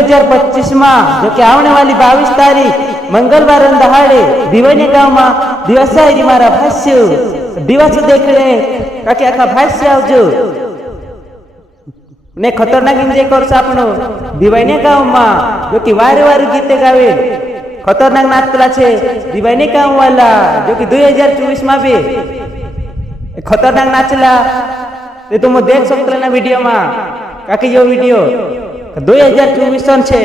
2025 में जो कि आने वाली 22 तारीख मंगलवार दहाड़े दिवाने गांव में दिवसायरी मारा भाष्य दिवस देखने काके आखा भाष्य आवजो ने खतरनाक एंजॉय करशो आपनो दिवाने गांव में जो कि वारे वारे गीते गावे खतरनाक नाचतला छे दिवाने गांव वाला जो कि 2024 में भी खतरनाक नाचला ये तुम देख सकते ना वीडियो में काके यो वीडियो 2024 छे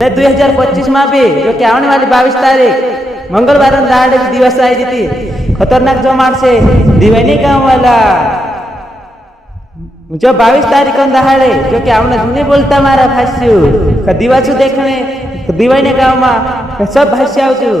2025 में भी जो कि आने वाली 22 तारीख मंगलवार दहाड़े दिवस आई थी खतरनाक जो मार से दिवानी गांव वाला जो 22 तारीख दहाड़े जो कि हमने नहीं बोलता मारा भाष्य दिवासु देखने दिवानी गांव में सब भाष्य आवजो